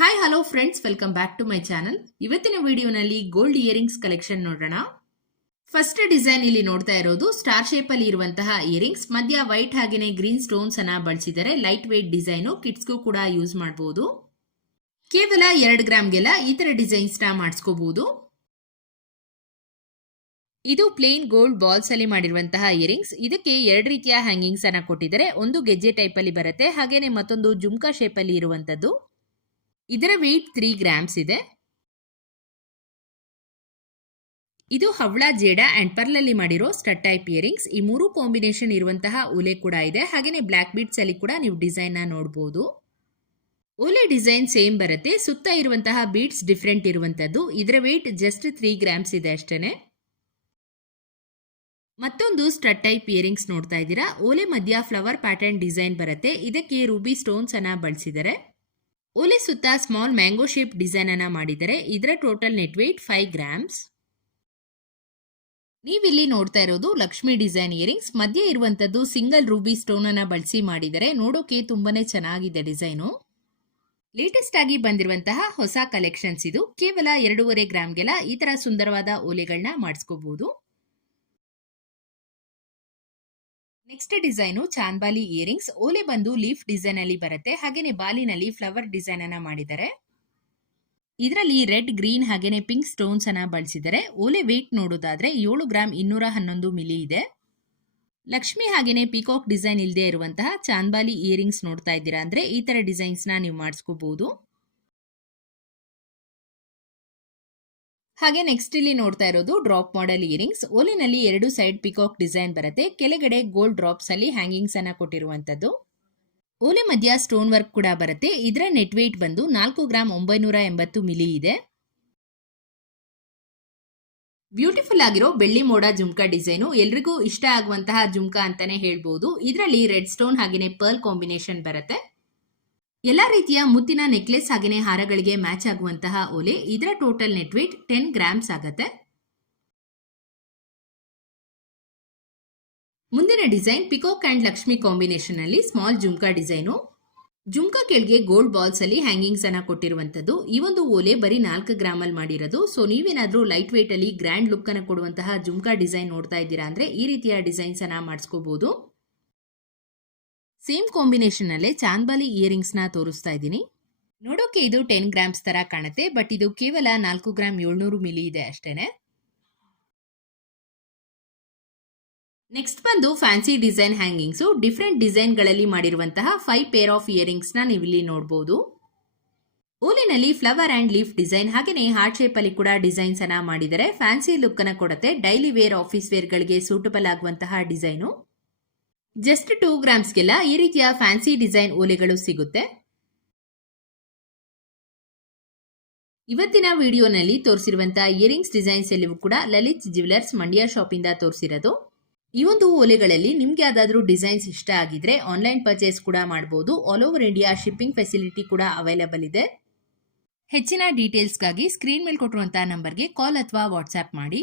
Hi hello friends welcome back to my channel ಇವತ್ತಿನ ವಿಡಿಯೋನಲ್ಲಿ gold earrings collection ನೋಡೋಣ. First design ಇಲ್ಲಿ ನೋಡ್ತಾ ಇರೋದು ಸ್ಟಾರ್ ಶೇಪ್ ಅಲ್ಲಿ ಇರುವಂತಹ ಇಯರಿಂಗ್ಸ್ ಮಧ್ಯ ವೈಟ್ ಹಾಗೇನೆ ಗ್ರೀನ್ ಸ್ಟೋನ್ಸ್ ಅನ್ನ ಬಳಸಿದರೆ ಲೈಟ್ ವೇಟ್ ಡಿಸೈನು ಕಿಡ್ಸ್ಗೂ ಕೂಡ ಯೂಸ್ ಮಾಡಬಹುದು ಕೇವಲ ಎರಡು ಗ್ರಾಮ್ಗೆಲ್ಲ ಈ ತರ ಡಿಸೈನ್ಸ್ನ ಮಾಡಿಸ್ಕೋಬಹುದು ಇದು ಪ್ಲೇನ್ ಗೋಲ್ಡ್ ಬಾಲ್ಸ್ ಅಲ್ಲಿ ಮಾಡಿರುವಂತಹ ಇಯರಿಂಗ್ಸ್ ಇದಕ್ಕೆ ಎರಡು ರೀತಿಯ ಹ್ಯಾಂಗಿಂಗ್ಸ್ ಅನ್ನ ಕೊಟ್ಟಿದ್ದಾರೆ. ಒಂದು ಗೆಜ್ಜೆ ಟೈಪ್ ಅಲ್ಲಿ ಬರುತ್ತೆ, ಹಾಗೇನೆ ಮತ್ತೊಂದು ಜುಮ್ಕಾ ಶೇಪ್ ಅಲ್ಲಿ ಇರುವಂತದ್ದು ಇದರ ವೆಯ್ಟ್ ತ್ರೀ ಗ್ರಾಮ್ಸ್ ಇದೆ. ಇದು ಹವಳ, ಜೇಡ ಅಂಡ್ ಪರ್ಲಲ್ಲಿ ಮಾಡಿರೋ ಸ್ಟಟ್ ಟೈಪ್ ಇಯರಿಂಗ್ಸ್ ಈ ಮೂರು ಕಾಂಬಿನೇಷನ್ ಇರುವಂತಹ ಓಲೆ ಕೂಡ ಇದೆ. ಹಾಗೆಯೇ ಬ್ಲ್ಯಾಕ್ ಬೀಟ್ಸ್ ಅಲ್ಲಿ ಕೂಡ ನೀವು ಡಿಸೈನ್ ನೋಡ್ಬೋದು. ನೋಡಬಹುದು ಓಲೆ ಡಿಸೈನ್ ಸೇಮ್ ಬರುತ್ತೆ. ಸುತ್ತ ಇರುವಂತಹ ಬೀಟ್ಸ್ ಡಿಫ್ರೆಂಟ್ ಇರುವಂತದ್ದು ಇದರ ವೆಯ್ಟ್ ಜಸ್ಟ್ ತ್ರೀ ಗ್ರಾಮ್ಸ್ ಇದೆ ಅಷ್ಟೇನೆ. ಮತ್ತೊಂದು ಸ್ಟಟ್ ಟೈಪ್ ಇಯರಿಂಗ್ಸ್ ನೋಡ್ತಾ ಇದ್ದೀರಾ. ಓಲೆ ಮಧ್ಯ ಫ್ಲವರ್ ಪ್ಯಾಟರ್ನ್ ಡಿಸೈನ್ ಬರುತ್ತೆ. ಇದಕ್ಕೆ ರೂಬಿ ಸ್ಟೋನ್ಸ್ ಅನ್ನ ಬಳಸಿದ್ದಾರೆ ಓಲೆ ಸುತ್ತ ಸ್ಮಾಲ್ ಮ್ಯಾಂಗೋ ಶೇಪ್ ಡಿಸೈನ್ ಅನ್ನ ಮಾಡಿದರೆ ಇದರ total net weight five grams. ನೀವಿಲ್ಲಿ ನೋಡ್ತಾ ಇರೋದು ಲಕ್ಷ್ಮಿ ಡಿಸೈನ್ ಇಯರಿಂಗ್ಸ್. ಮಧ್ಯೆ ಇರುವಂತದ್ದು ಸಿಂಗಲ್ ರೂಬಿ ಸ್ಟೋನ್ ಅನ್ನ ಬಳಸಿ ಮಾಡಿದರೆ ನೋಡೋಕೆ ತುಂಬಾನೇ ಚೆನ್ನಾಗಿದೆ ಡಿಸೈನು. ಲೇಟೆಸ್ಟ್ ಆಗಿ ಬಂದಿರುವಂತಹ ಹೊಸ ಕಲೆಕ್ಷನ್ಸ್ ಇದು. ಕೇವಲ ಎರಡೂವರೆ ಗ್ರಾಮ್ಗೆಲ್ಲ ಈ ತರ ಸುಂದರವಾದ ಓಲೆಗಳನ್ನ ಮಾಡಿಸ್ಕೋಬಹುದು ನೆಕ್ಸ್ಟ್ ಡಿಸೈನು ಚಾಂದ್ಬಾಲಿ ಇಯರಿಂಗ್ಸ್ ಓಲೆ ಬಂದು ಲೀಫ್ ಡಿಸೈನ್ ಅಲ್ಲಿ ಬರುತ್ತೆ. ಹಾಗೇನೆ ಬಾಲಿನಲ್ಲಿ ಫ್ಲವರ್ ಡಿಸೈನ್ ಅನ್ನ ಮಾಡಿದ್ದಾರೆ. ಇದರಲ್ಲಿ ರೆಡ್ ಗ್ರೀನ್ ಹಾಗೇನೆ ಪಿಂಕ್ ಸ್ಟೋನ್ಸ್ ಅನ್ನ ಬಳಸಿದ್ದಾರೆ. ಓಲೆ ವೇಟ್ ನೋಡೋದಾದ್ರೆ ಏಳು ಗ್ರಾಮ್ ಇನ್ನೂರ ಹನ್ನೊಂದು ಮಿಲಿ ಇದೆ. ಲಕ್ಷ್ಮಿ ಹಾಗೇನೆ ಪಿಕಾಕ್ ಡಿಸೈನ್ ಇಲ್ಲದೆ ಇರುವಂತಹ ಚಾಂದ್ಬಾಲಿ ಇಯರಿಂಗ್ಸ್ ನೋಡ್ತಾ ಇದ್ದೀರಾ ಅಂದ್ರೆ ಈ ತರ ಡಿಸೈನ್ಸ್ನ ನೀವು ಮಾಡಿಸ್ಕೋಬಹುದು ಹಾಗೆ ನೆಕ್ಸ್ಟ್ ಇಲ್ಲಿ ನೋಡ್ತಾ ಇರೋದು ಡ್ರಾಪ್ ಮಾಡೆಲ್ ಇಯರಿಂಗ್ಸ್ ಓಲಿನಲ್ಲಿ ಎರಡು ಸೈಡ್ ಪಿಕಾಕ್ ಡಿಸೈನ್ ಬರುತ್ತೆ. ಕೆಳಗಡೆ ಗೋಲ್ಡ್ ಡ್ರಾಪ್ಸ್ ಅಲ್ಲಿ ಹ್ಯಾಂಗಿಂಗ್ಸ್ ಅನ್ನ ಕೊಟ್ಟಿರುವಂತದ್ದು. ಓಲೆ ಮಧ್ಯ ಸ್ಟೋನ್ ವರ್ಕ್ ಕೂಡ ಬರುತ್ತೆ. ಇದರ ನೆಟ್ ವೇಟ್ ಬಂದು ನಾಲ್ಕು ಗ್ರಾಮ್ ಒಂಬೈನೂರ ಎಂಬತ್ತು ಮಿಲಿ ಇದೆ. ಬ್ಯೂಟಿಫುಲ್ ಆಗಿರೋ ಬೆಳ್ಳಿ ಮೋಡ ಜುಮ್ಕಾ ಡಿಸೈನು ಎಲ್ರಿಗೂ ಇಷ್ಟ ಆಗುವಂತಹ ಜುಮ್ಕಾ ಅಂತಾನೆ ಹೇಳ್ಬೋದು. ಇದರಲ್ಲಿ ರೆಡ್ ಸ್ಟೋನ್ ಹಾಗೇನೆ ಪರ್ಲ್ ಕಾಂಬಿನೇಷನ್ ಬರುತ್ತೆ. ಎಲ್ಲಾ ರೀತಿಯ ಮುತ್ತಿನ ನೆಕ್ಲೆಸ್ ಹಾಗೆಯೇ ಹಾರಗಳಿಗೆ ಮ್ಯಾಚ್ ಆಗುವಂತಹ ಓಲೆ. ಇದರ total net weight ten grams ಆಗತ್ತೆ. ಮುಂದಿನ design peacock and Lakshmi combination ಅಲ್ಲಿ ಸ್ಮಾಲ್ ಜುಮ್ಕಾ ಡಿಸೈನು. ಜುಮ್ಕಾ ಕೆಳಗೆ ಗೋಲ್ಡ್ ಬಾಲ್ಸ್ ಅಲ್ಲಿ ಹ್ಯಾಂಗಿಂಗ್ಸ್ ಅನ್ನ ಕೊಟ್ಟಿರುವಂತದ್ದು ಈ ಒಂದು ಓಲೆ ಬರೀ ನಾಲ್ಕು ಗ್ರಾಮ್ ಅಲ್ಲಿ ಮಾಡಿರೋದು. ಸೊ ನೀವೇನಾದ್ರೂ ಲೈಟ್ ವೇಟ್ ಅಲ್ಲಿ ಗ್ರ್ಯಾಂಡ್ ಲುಕ್ ಅನ್ನ ಕೊಡುವಂತಹ ಜುಮ್ಕಾ ಡಿಸೈನ್ ನೋಡ್ತಾ ಇದ್ದೀರಾ ಅಂದ್ರೆ ಈ ರೀತಿಯ ಡಿಸೈನ್ಸ್ ಅನ್ನ ಮಾಡಿಸ್ಕೋಬಹುದು ಸೇಮ್ ಕಾಂಬಿನೇಷನ್ ಅಲ್ಲೇ ಚಾಂದ್ಬಾಲಿ ಇಯರಿಂಗ್ಸ್ನ ತೋರಿಸ್ತಾ ಇದ್ದೀನಿ. ನೋಡೋಕೆ ಇದು ಟೆನ್ ಗ್ರಾಮ್ಸ್ ತರ ಕಾಣುತ್ತೆ, ಬಟ್ ಇದು ಕೇವಲ ನಾಲ್ಕು ಗ್ರಾಮ್ ಏಳ್ನೂರು ಮಿಲಿ ಇದೆ ಅಷ್ಟೇನೆ. ನೆಕ್ಸ್ಟ್ ಬಂದು ಫ್ಯಾನ್ಸಿ ಡಿಸೈನ್ ಹ್ಯಾಂಗಿಂಗ್ಸು. ಡಿಫ್ರೆಂಟ್ ಡಿಸೈನ್ಗಳಲ್ಲಿ ಮಾಡಿರುವಂತಹ ಫೈವ್ ಪೇರ್ ಆಫ್ ಇಯರಿಂಗ್ಸ್ನ ನೀವು ಇಲ್ಲಿ ನೋಡಬಹುದು ಓಲಿನಲ್ಲಿ ಫ್ಲವರ್ ಅಂಡ್ ಲೀಫ್ ಡಿಸೈನ್, ಹಾಗೆಯೇ ಹಾರ್ಟ್ ಶೇಪ್ ಅಲ್ಲಿ ಕೂಡ ಡಿಸೈನ್ಸ್ ಅನ್ನ ಮಾಡಿದರೆ ಫ್ಯಾನ್ಸಿ ಲುಕ್ ಅನ್ನ ಕೊಡುತ್ತೆ. ಡೈಲಿ ವೇರ್ ಆಫೀಸ್ ವೇರ್ ಗಳಿಗೆ ಸೂಟಬಲ್ ಆಗುವಂತಹ ಡಿಸೈನು. ಜಸ್ಟ್ ಟೂ ಗ್ರಾಮ್ಸ್ಗೆಲ್ಲ ಈ ರೀತಿಯ ಫ್ಯಾನ್ಸಿ ಡಿಸೈನ್ ಓಲೆಗಳು ಸಿಗುತ್ತೆ. ಇವತ್ತಿನ ವಿಡಿಯೋನಲ್ಲಿ ತೋರಿಸಿರುವಂತಹ ಇಯರಿಂಗ್ಸ್ ಡಿಸೈನ್ಸ್ ಎಲ್ಲವೂ ಕೂಡ ಲಲಿತ್ ಜ್ಯುವೆಲರ್ಸ್ ಮಂಡ್ಯ ಶಾಪ್ ಇಂದ ತೋರಿಸಿರೋದು. ಈ ಒಂದು ಓಲೆಗಳಲ್ಲಿ ನಿಮ್ಗೆ ಯಾವ್ದಾದ್ರೂ ಡಿಸೈನ್ಸ್ ಇಷ್ಟ ಆಗಿದ್ರೆ ಆನ್ಲೈನ್ ಪರ್ಚೇಸ್ ಕೂಡ ಮಾಡಬಹುದು all over India shipping facility ಕೂಡ ಅವೈಲೇಬಲ್ ಇದೆ. ಹೆಚ್ಚಿನ ಡೀಟೇಲ್ಸ್ಗಾಗಿ ಸ್ಕ್ರೀನ್ ಮೇಲೆ ಕೊಟ್ಟಿರುವಂತಹ ನಂಬರ್ಗೆ ಕಾಲ್ ಅಥವಾ ವಾಟ್ಸ್ಆ್ಯಪ್ ಮಾಡಿ.